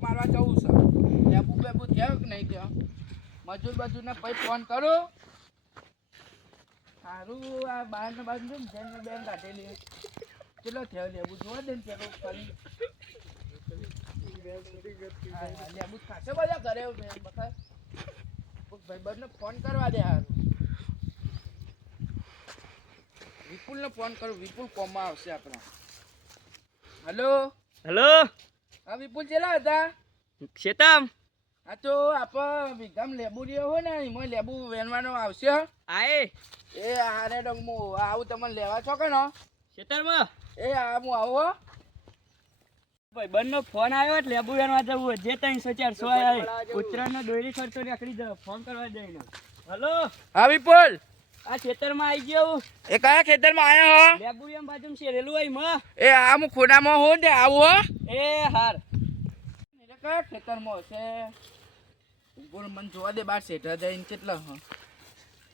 મારવા જવું છે લેબુ બેબુ થયો કે નહીં થયો મજૂર બજૂરને પછી ફોન કરું સારું આ બાર ને બાજુ ને બેન કાઢેલી કેટલો થયો લેબુ જોવા દે ને પેલો ખાલી લેબુ ખાસો બધા ઘરે બખા ભાઈબંધને ફોન કરવા દે સારું વિપુલને ફોન કરું વિપુલ કોમમાં આવશે આપણા હેલો હેલો હા વિપુલ ચેલા હતા શેતામ હા તો આપણે વિગામ લેબુ રહ્યો હોય ને એમાં લેબુ વેનવાનો આવશે આય એ આરે ડંગ હું આવું તમને લેવા છો કે ને શેતારમાં એ આ હું આવો ભાઈ બંનો ફોન આવ્યો એટલે લેબુ વેનવા જવું જે 300 400 આય ઉત્તરાયણનો દોરી ખર્ચો નીકળી જાય ફોન કરવા દઈને હેલો હા વિપુલ આ ખેતરમાં આવી ગયો એ કયા ખેતરમાં આવ્યા હો લેબુ એમ બાજુ શેરેલું હોય માં એ આ હું ખોડામાં હોઉં ને આવું હો એ હાર કયા ખેતરમાં છે મને જોવા દે બાર સેટર જઈને કેટલા હા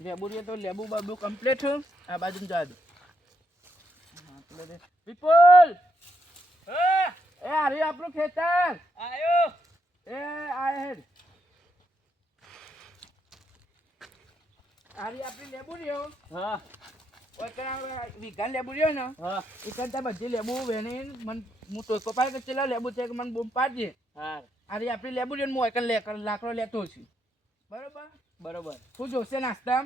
લેબુ રે તો લેબુ બાબુ કમ્પ્લીટ આ બાજુ જવા દે વિપુલ એ અરે આપણું ખેતર આયો એ આય હેડ અરે આપણી લેબુ રહ્યો હા વિઘાન લેબુ રહ્યો ને હા એ કરતા બધી લેબુ વેણી મન હું ટોકો પાડ કે ચેલા લેબુ છે કે મને બૂમ પાડજે હાર અરે આપણી લેબુ રહ્યો હું એકન લાકડો લેતો છું બરોબર બરોબર શું જોશે નાસ્તા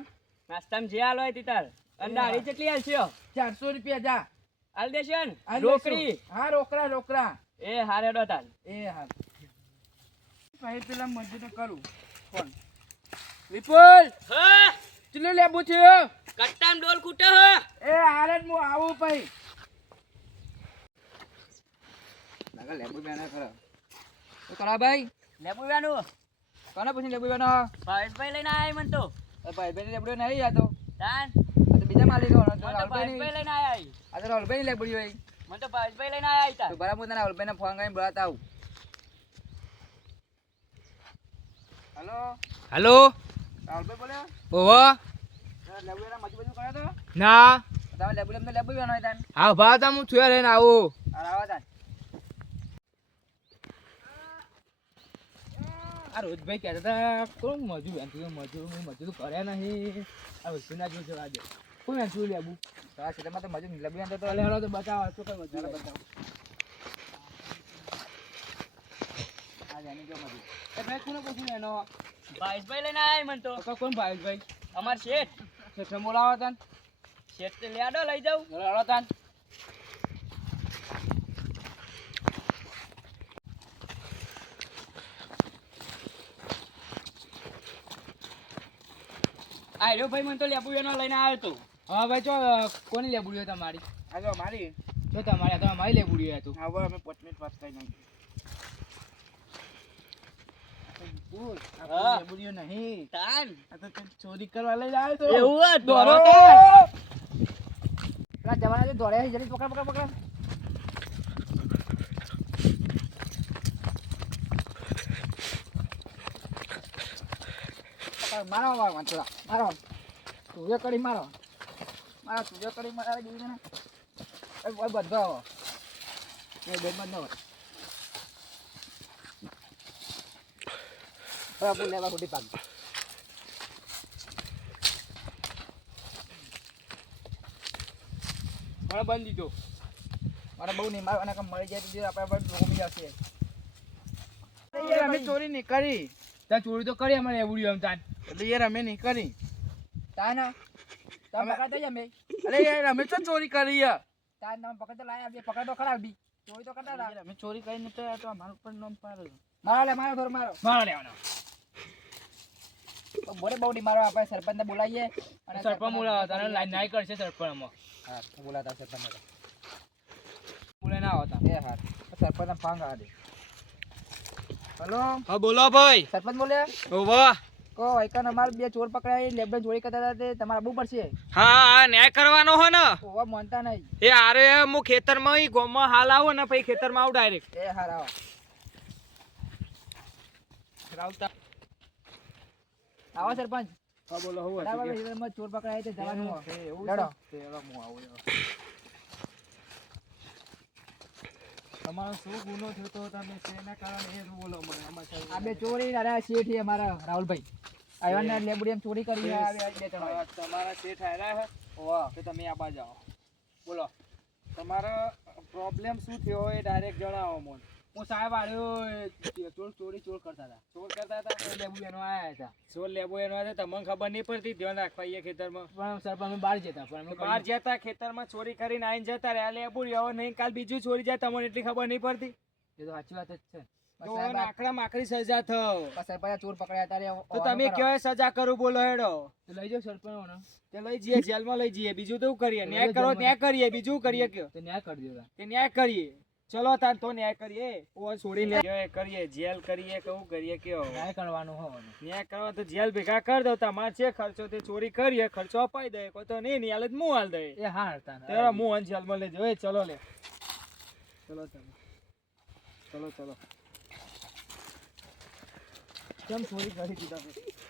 નાસ્તામાં જે હાલ હોય તે તાર અંડારી કેટલી હાલ છે 400 રૂપિયા જા હાલ દેશે ને હાલ રોકડી દેશું. હા રોકડા રોકડા એ હાર હેડો તાર એ હા ભાઈ પેલા મજૂર કરું ફોન વિપુલ હા ચલો લેબુ થયો કટ્ટામ ડોલ કૂટે હ એ હારે જ હું આવું ભાઈ લાગા લેબુ બેના ખરા તો કરા ભાઈ લેબુ વેનું કોને પૂછી લેબુ બેનો ભાઈ લઈને આય મન તો ભાઈ બેની લેબુ નહીં આ તો તાન બીજા માલિક ભાઈ લઈને આય આ તો રાહુલભાઈ લેબુ ભાઈ મન તો ભાઈ લઈને આય તા તો બરાબર તને રાહુલભાઈને ફોન કરીને બોલાતા આવું હેલો હેલો રાહુલભાઈ બોલ્યા ઓહો લેબુ એના મજબૂત કર્યો તો ના તમે લેબુ લેબુ બેનો હોય તાન હા ભા તા હું છુયા લઈને આવું આવા તાન આ રોજભાઈ કહેતા હતા કોણ મજૂર મજૂર કરે નહીં આ વસ્તુ ના જોઈ જવા દે કોણ મજૂર લેબુ તારા ક્ષેત્રમાં તો મજૂર લેબુ તો હેડો તો બતાવો શું કઈ મજૂર બતાવો આ જાની જો મજૂર એ ભાઈ કોને પૂછ્યું એનો ભાઈ લઈને આય મન તો કોણ ભાઈ અમાર શેઠ શેઠ બોલાવો તાન શેઠ તે લેડો લઈ જાવ હેડો તાન આયો ભાઈ મન તો લેબુ એનો લઈને આવ્યો તો હા ભાઈ ચો કોની લેબુડીઓ તમારી આ જો મારી તો તમારી આ તો મારી લેબુડીઓ હતું હા હવે અમે 5 મિનિટ વાત કરી નાખી હા લેબુડીઓ નહીં તાન આ તો ચોરી કરવા લઈ આવ્યો તો એવું જ દોરો દોરો પેલા જવાના દોડે જલ્દી પકડ મારો મારો તુજો કરી મારો તુજો કરી મારા દીધી ને એ બધો આવો એ બંધ ન હોય બરાબર લેવા ખોટી પાક મારા બંધ દીધો મારા બહુ નહીં મારો અને મળી જાય તો આપણે રોમી જશે અમે ચોરી નહીં કરી ત્યાં ચોરી તો કરી અમારે એવું એમ તાન એટલે યાર અમે નહીં કરી તાન તમે પકડતા અમે અરે યાર અમે તો ચોરી કરી તાન તમે પકડતા લાયા બે પકડો ખરા બી ચોરી તો કરતા યાર અમે ચોરી કરીને તો અમારું પર નામ પાડો મારો લે મારો થોડો મારો લેવાનો બોલે બહુ ડી મારો આપણે સરપંચને બોલાવીએ અને સરપંચ બોલાવો તને લાઈન નાઈ કરશે સરપંચમાં હા બોલાતા સરપંચ બોલે ના આવતા એ હાર સરપંચને ફાંગ આ દે હેલો હા બોલો ભાઈ સરપંચ બોલ્યા ઓવા કો એકન અમાર બે ચોર પકડાય લેબડે ચોરી કરતા હતા તે તમારે બહુ પડશે હા ન્યાય કરવાનો હો ને ઓવા માનતા નહીં એ આરે હું ખેતરમાં ઈ ગોમાં હાલ આવો ને પછી ખેતરમાં આવું ડાયરેક્ટ એ હાર આવો રાવતા આવો સરપંચ હા બોલો હું બરાબર ચોર પકડાય તે જવાનું એવું લડો તે હવે હું આવું તમારો શું ગુનો થયો તો તમે તેના કારણે એ બોલો મને આમાં ચાલો. આ બે ચોરી દાદા શેઠ છે અમારા રાહુલભાઈ આવ્યા લેબુડી એમ ચોરી કરી આ બે બે જણા તમારા શેઠ આયરા હે તો તમે આ બાજુ આવો. બોલો તમારો પ્રોબ્લેમ શું થયો એ ડાયરેક્ટ જણાવો મને. હું સાહેબ આવ્યો ચોર કરતા હતા ચોર કરતા હતા લેબુડી એનો આયા હતા ચોર લેબો એનો હતો તમને ખબર નહીં પડતી ધ્યાન રાખવા એ ખેતરમાં પણ સર અમે બહાર જતા પણ અમે બહાર જતા ખેતરમાં ચોરી કરીને આવીને જતા રહ્યા લેબુ હવે નહીં કાલ બીજું ચોરી જાય તમને એટલી ખબર નહીં પડતી એ તો સાચી વાત જ છે તો આકડા માકડી સજા થયો સાહેબ પાછા ચોર પકડ્યા ત્યારે તો તમે કયો સજા કરું બોલો હેડો તો લઈ જાઓ સરપંચ તે લઈ જઈએ જેલમાં લઈ જઈએ બીજું તો શું કરીએ ન્યાય કરો ન્યાય કરીએ બીજું કરીએ કયો તો ન્યાય કરી દો તે ન્યાય કરીએ ચલો તાર તો ન્યાય કરીએ ઓ છોડી લે કરીએ જેલ કરીએ કેવું કરીએ કયો ન્યાય કરવાનો હોવાનો ન્યાય કરવા તો જેલ ભેગા કરી દો તમારે છે ખર્ચો તે ચોરી કરીએ ખર્ચો અપાઈ દે કોઈ તો નહીં હાલ જ મું હાલ દે એ હા હતા તેરા મું હન જેલમાં લઈ જાઓ ચલો લે ચલો ચલો ચલો કેમ ચોરી કરી દીધા પછી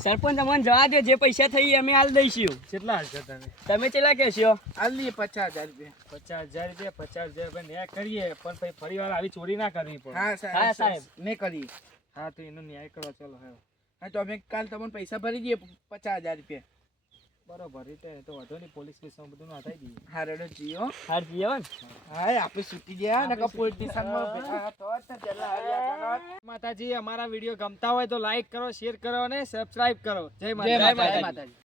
સરપંચ અમને જવા દો જે પૈસા થઈ અમે હાલ દઈશું કેટલા હાલશો તમે તમે કેટલા કહેશો આલી 50000 રૂપિયા 50,000 ન્યાય કરીએ પણ પછી ફરી વાર આવી ચોરી ના કરવી પડે હા હા સાહેબ મેં કરી હા તો એનો ન્યાય કરો ચલો હેડો હા તો અમે કાલ તમને પૈસા ભરી દઈએ 50000 રૂપિયા બરોબર રીતે તો વધુ નહીં પોલીસ કેસમાં બધું ના થઈ ગયું હા રેડો જીઓ હાર જીઓ ને હા આપણે છૂટી ગયા ને પોલીસ સ્ટેશનમાં ભેગા તો જ ને પેલા હરિયા માતાજી અમારા વિડીયો ગમતા હોય તો લાઈક કરો શેર કરો અને સબસ્ક્રાઇબ કરો જય જય માતાજી માતાજી